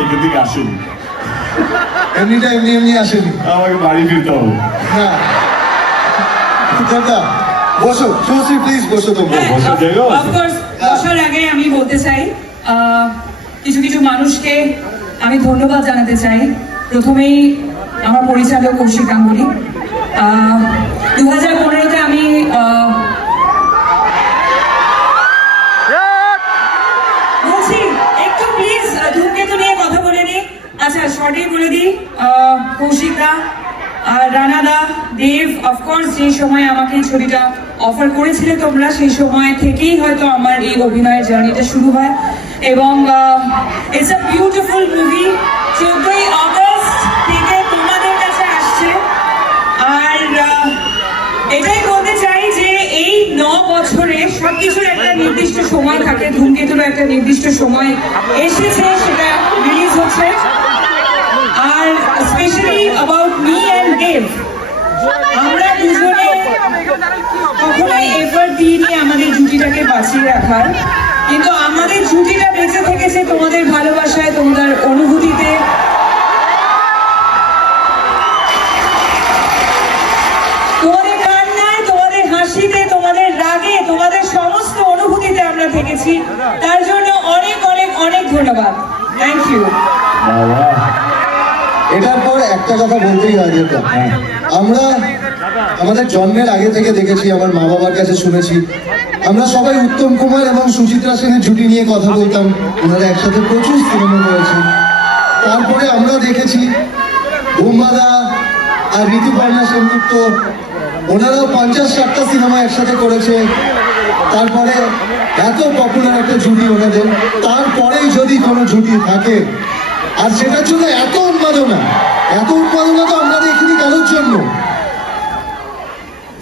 এমনিটা আসেনি, এমনিটা এমনি আসেনি, আমাকে বাড়ি ফিরতে হবে। দাদা বসো, সুশ্রী প্লিজ বসো। তোমরা বসো। বসার আগে আমি বলতে চাই, কিছু কিছু মানুষকে আমি ধন্যবাদ জানাতে চাই। প্রথমেই আমার পরিচালক কৌশিক গাঙ্গুলি। 2015-তে আমি বলছি একটু প্লিজ ধূমকেতু নিয়ে কথা বলে নি। আচ্ছা শর্টেই বলে দিই, কৌশিক দা আর রানা দা, দেব, অফকোর্স যে সময় আমাকে এই ছবিটা অফার করেছিলে তোমরা, সেই সময় থেকেই হয়তো আমার এই অভিনয়ের জার্নিটা শুরু হয়। এবং ইটস আ বিউটিফুল মুভি। 14ই আগস্ট থেকে তোমাদের কাছে আসছে। আর এটাই বলতে চাই যে এই 9 বছরে সবকিছুর একটা নির্দিষ্ট সময় থাকে, ধূমকেতুর একটা নির্দিষ্ট সময় এসেছে, সেটা রিলিজ হচ্ছে। আর স্পেশালি অ্যাবাউট মি অ্যান্ড দেব, আমরা দুজনে কখনোই এফর্ট দিইনি আমাদের জুটিটাকে বাঁচিয়ে রাখার, কিন্তু আমাদের জুটিটা বেঁচে থেকেছে তোমাদের ভালোবাসায়, তোমাদের অনুভূতিতে। তোমাদের কান্নায়, তোমাদের হাসিতে, তোমাদের রাগে, তোমাদের সমস্ত অনুভূতিতে আমরা থেকেছি। তার জন্য অনেক অনেক অনেক ধন্যবাদ। Thank you. এটার পর একটা কথা বলতেই হয়, যেটা আমরা আমাদের জন্মের আগে থেকে দেখেছি, আমার মা বাবার কাছে শুনেছি, আমরা সবাই উত্তম কুমার এবং সুচিত্রা সেনের জুটি নিয়ে কথা বলতাম। ওনারা একসাথে প্রচুর সিনেমা করেছেন। তারপরে আমরা দেখেছি বুম্বাদা আর ঋতুপর্ণা সেনগুপ্ত, ওনারাও 50-60টা সিনেমা একসাথে করেছে। তারপরে এত পপুলার একটা জুটি ওনাদের, তারপরেই যদি কোনো জুটি থাকে, আর সেটার জন্য এত উন্মাদনা তো আমরা দেখিনি কারোর জন্য,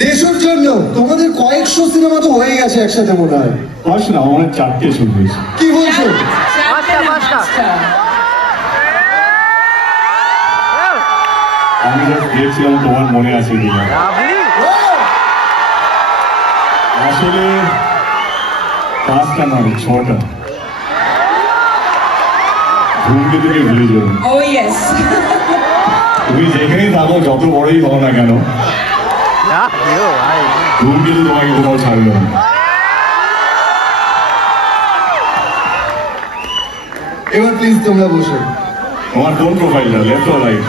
দেশের জন্য। তোমাদের কয়েকশো সিনেমা তো হয়ে গেছে একসাথে মনে হয়। না, আমার 4টে ছবি হয়েছে। কি বলছো? আমি দেখছিলাম তোমার মনে আছে কিনা। আসলে 5টা নয়, 6টা। ধূমকেতুকে ভুলে যাবো। তুমি যেখানেই থাকো, যত বড়ই হও না কেন, ধূমকেতু তোমাকে কোথাও ছাড়বে না। এবার প্লিজ তোমরা বসো। তোমার কোন প্রোফাইলটা, লেফট অর রাইট?